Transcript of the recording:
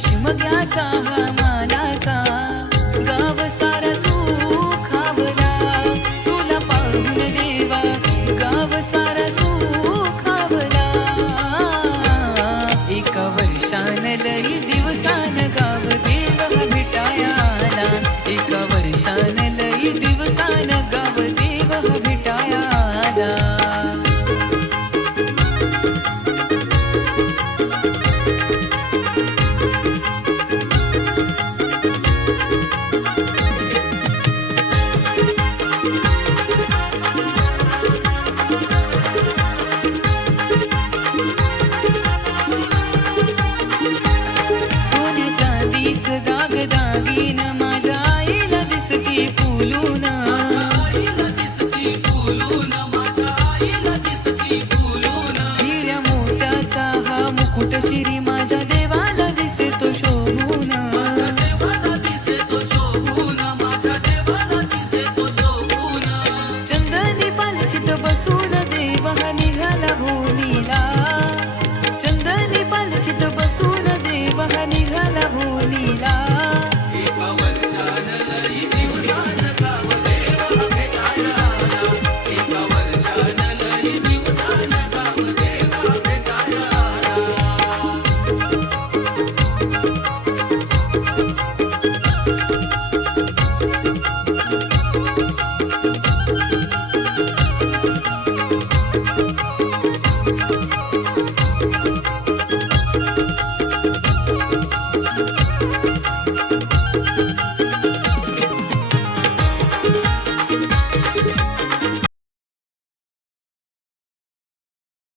शिमग्याचा हा मानाचा गाव सारा सुखावला तुला पाहून देवा गाव सारा सुखावला एका वर्षान लई दिवसान गाव देव भेटायाला एका वर्षान लई दिवसान गाव देव भेटायाला दागदागीन माझ्या आईला दिसती फुलून हिऱ्या मोत्याचा हा मुकुट शिरी माझ्या देवाला दिसतो शोभून चंदनी पालखीत बसून देव हा निघाला भोनीला चंदनी पालखीत बसून